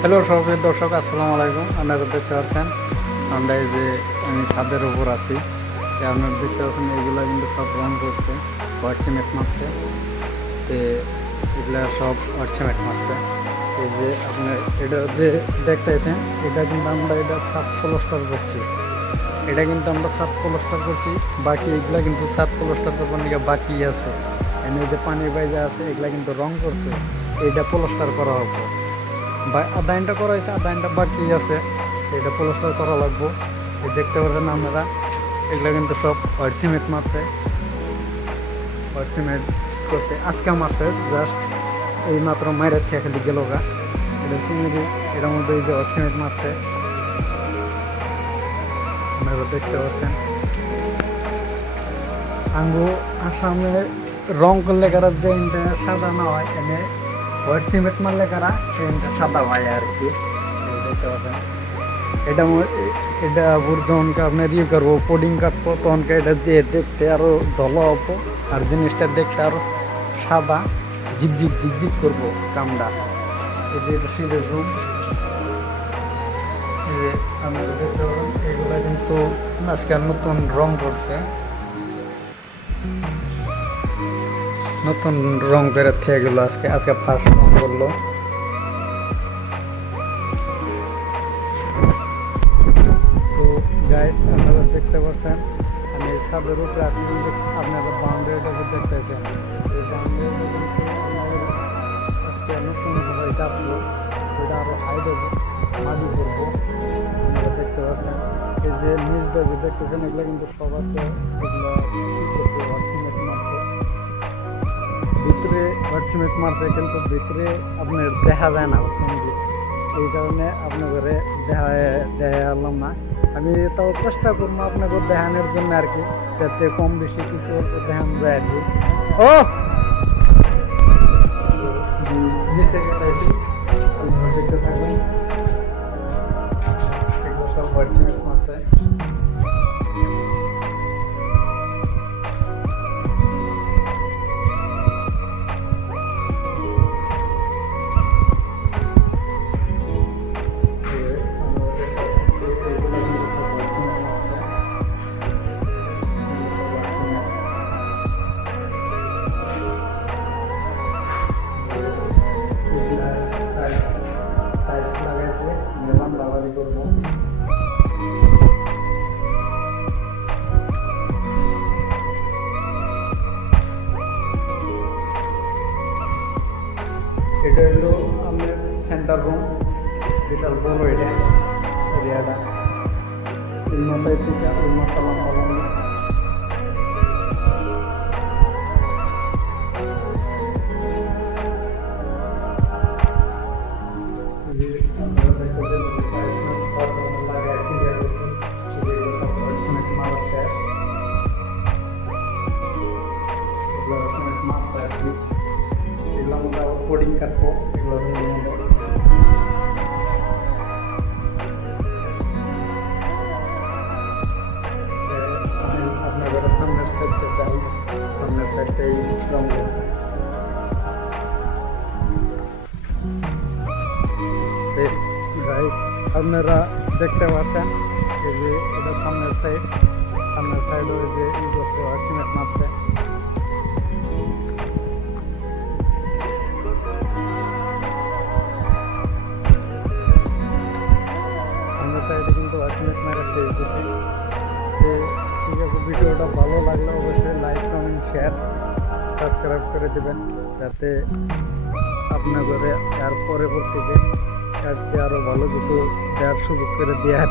Hello সর্বের দর্শক, আসসালামু আলাইকুম। আপনারা দেখতে পাচ্ছেন আমরা এই যে আমি ছাদের উপর আছি। আপনারা দেখতে পাচ্ছেন এগুলো কিন্তু সব রং করছে, হোয়াইট সিমেন্ট মারছে। এগুলা সব হোয়াইট সিমেন্ট মারছে। এই যে আপনার এটা যে দেখতেছেন, এটা কিন্তু আমরা এটা সাত প্লাস্টার করছি। এটা কিন্তু আমরা সাত প্লাস্টার করছি, বাকি এগুলা কিন্তু সাত প্লাস্টার করবার নিয়ে বাকি আছে। এনে যে পানি বাইজা আছে এগুলা কিন্তু রং করছে, এইটা প্লাস্টার করা হবে। আধা ঘন্টা করা হয়েছে, আধা ঘন্টা বাকি আছে, এটা প্লাস্টার করা লাগবো। এই দেখতে পাচ্ছেন আপনারা, এগুলো কিন্তু সব হোয়াইট সিমেন্ট মারছে, হোয়াইট সিমেন্ট করছে। আজকে মারছে জাস্ট এই মাত্র মাইরের থেকে খালি গেল গা। এটা চিংড়ি, এটার মধ্যে এই যে হোয়াইট সিমেন্ট মারছে আপনারা দেখতে পাচ্ছেন। আঙ্গু আসামে রং করলে কারা যে সাদা না হয়, এনে হোয়াইট সিমেন্ট মারলে কারা ট্রেনটা সাদা হয় আর কি। দেখতে পাচ্ছেন এটা এটা যখনকে আপনার ইয়ে করবো, কোডিং কাটবো, তখনকে এটা দিয়ে দেখতে আরও ধলা হবো, আর জিনিসটা দেখতে আরও সাদা ঝিকঝিক ঝিকঝিক করবো কামটা। এই যে এটা সিঁড়ির রুম, এই যে আপনারা দেখতে পাবেন এগুলা কিন্তু আজকাল নতুন রং করছে, নতুন রং করে থেকে গেলো। আজকে আজকে ফার্স্ট রং করলো। তো গাইস, আপনারা দেখতে পাচ্ছেন আমি ছাদের উপরে আছি, কিন্তু আপনারা বাউন্ডারিটা দেখতেছেন। এই বাউন্ডারিটা কিন্তু আমাদের আজকে নতুনভাবে কাটলো, ওইটা আরও হাইট হবে, মাটি করবো। আপনারা দেখতে পাচ্ছেন এই যে নিচটা যে দেখতেছেন, এগুলো কিন্তু সবাইকে এগুলো সিমেন্ট মারছে, ভিতরে হোয়াইট সিমেন্ট মারছে, কিন্তু ভিতরে আপনার দেখা যায় না, বুঝছেন কি? এই কারণে আপনাদের দেখালাম না। আমি তাও চেষ্টা করবো আপনাকে দেখানোর জন্য আর কি, যাতে কম বেশি কিছু দেখানো যায় আর কি। ও নিচে কাটাইছি, আপনারা দেখতে থাকবেন। এগুলো সব হোয়াইট সিমেন্ট মারছে। টাইলস লাগাইছে, মেলাম বাবারি করবো। এটা হলো আমাদের সেন্টার রুম, বিশাল বড় এটা এরিয়াটা। এই মাথায় থেকে ওই মাথা লম্বা লম্বা। এগুলোর মধ্যে আবার কোডিং কাটবো, এগুলোর মধ্যে আপনাদের সামনের সাইডটা যাই, সামনের সাইডটাই রং করছে। আপনারা দেখতে পাচ্ছেন এই যে এটা সামনের সাইড, সামনের সাইড ওই যে ই করছে, সিমেন্ট মারছে। সামনের সাইডে কিন্তু সিমেন্ট মারা শেষ দিয়েছে। তো ঠিক আছে, ভিডিওটা ভালো লাগলে অবশ্যই লাইক, কমেন্ট, শেয়ার, সাবস্ক্রাইব করে দেবেন, যাতে আপনাদের আর পরবর্তীতে আরও ভালো কিছু দেওয়ার সুযোগ করে দেওয়ার।